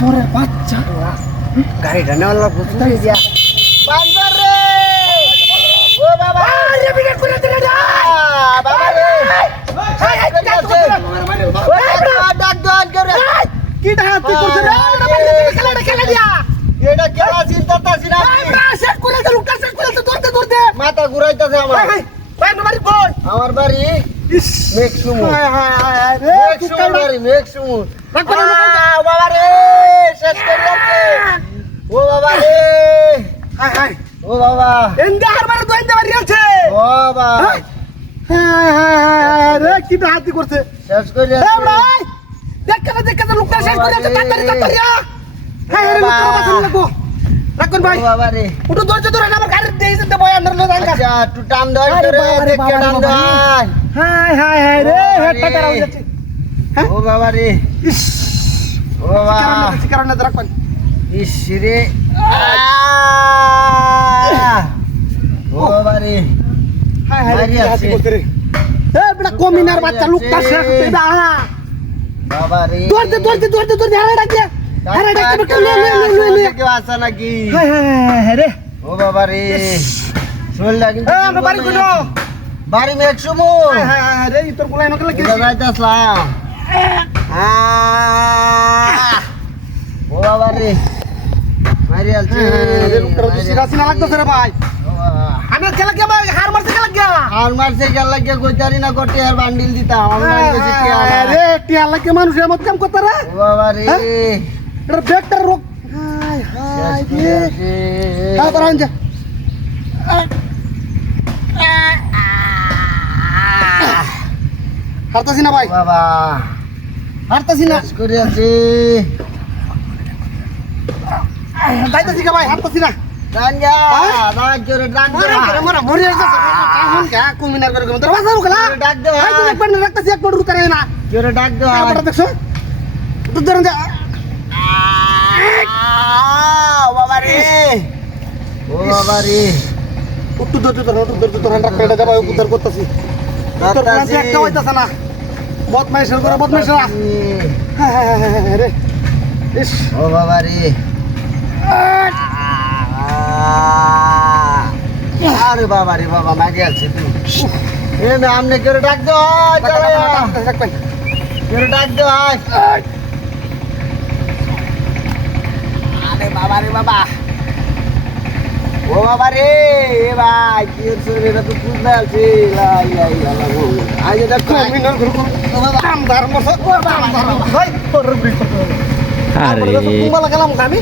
তোরে বাচ্চা গাড়িটা নেওয়ার বুঝতে দিয়া বান্দর রে ও বাবা আরে বিনা করে দে রে বাবা রে ডাক দোয়ান করে কি ডাক তুই করছিস রে খেলা দিয়া এটা কেলা চিন্তা তাছি না শেষ করে দে লুকটা শেষ করে দে ধরতে মাথা ঘুরাইতাছে আমার ভাই বাড়ি কই আমার বাড়ি মেকসুমু হায় রে মেকসুমু বাড়ি মেকসুমু রাখো বাবা রে শেষ করে যাচ্ছে ও বাবা রে হায় ও বাবা এন্ডা হারবার তো এন্ডা বাড়ি আছে ও বাবা হায় রে কি হাতি করছে শেষ করে এ যাচ্ছে ভাই দেখ কেন লুকটা শেষ করে দে তাড়াতাড়ি হায় রে লুকটা বাঁচান লাগবো রাখুন ভাই ও বাবা রে উঠো ধরে আমার গাড়ি দিয়ে দে বয় আন্দার লো দাঙ্গা আচ্ছা একটু টান দাও আরে রে বাবা রে, দেখে বাবা রে, টান বাবা দাও হায় রে হেডটা রে। খারাপ হয়ে যাচ্ছে ও বাবা রে ইস ও বাবা কারণে রাখুন ইস রে ও বাবা রে হায় রে মারি কি হাতি আছে। করছে রে এ বেটা কমিনার বাচ্চা লুকটা শেষ করে দা বাবা রে ধরতে হারে ডাকে হারে ডাকে লে কেউ আসা নাকি হায় রে ও বাবা রে শরীরটা কিন্তু আমরা বাড়ি কোন বাড়ি মেকসুমু হায় রে তোর গুলাই নকল কি যাইতাছলাম ও বাবা রে মারি আলছে রে লুকটা তো সিরাসি না লাগতো রে ভাই আমি খেলা কে ভাই হার মারতে খেলা কে আর মারছে গেল লাগে কইতারি না করতে আর বান্ডিল দিতাম আমি মারি গেছি কি রে টিয়া লাগে মানুষ এমন কাম করতে রে ও বাবা রে এটা ব্যাগটা রোক হায় রে হ্যাঁ তোরা আনজা হারতাছি না ভাই বাবা হারতাছি না শেষ করে আছে যাইতাছি কে ভাই হারতাছি না ডাঙ্গা ডাক জোরে ডাক দে মোরা মরি যাচ্ছে কাহন কা কুমিনার করে তোর বাসা উকলা ডাক দে ভাই তুই একবার রাখতাছি এক পড় উতারে না জোরে ডাক দে তারপর দেখছো তুই ধরে যা ও বাবা রে ও বাবা রে উত্তু তোর রাখতে যাবা উত্তর করতেছি তোর কাছে একটা হইতাছে না বদমাইশের করে বদমাইশরা রে ইস ও বাবা রে আরে বাবা রে বাবা মাঝে আছে তুই এ মে আমনে করে ডাক দে করে ডাক দে আরে বাবা রে বাবা ও বাবা রে এ ভাই কি হচ্ছে এটা তো খুব না আছে লাই লাই বাবা গো আজ এটা কুমিনার করে কাম ধার মছ ও বাবা ভাই তোর ব্রিক আরে কুমালা গেলাম আমি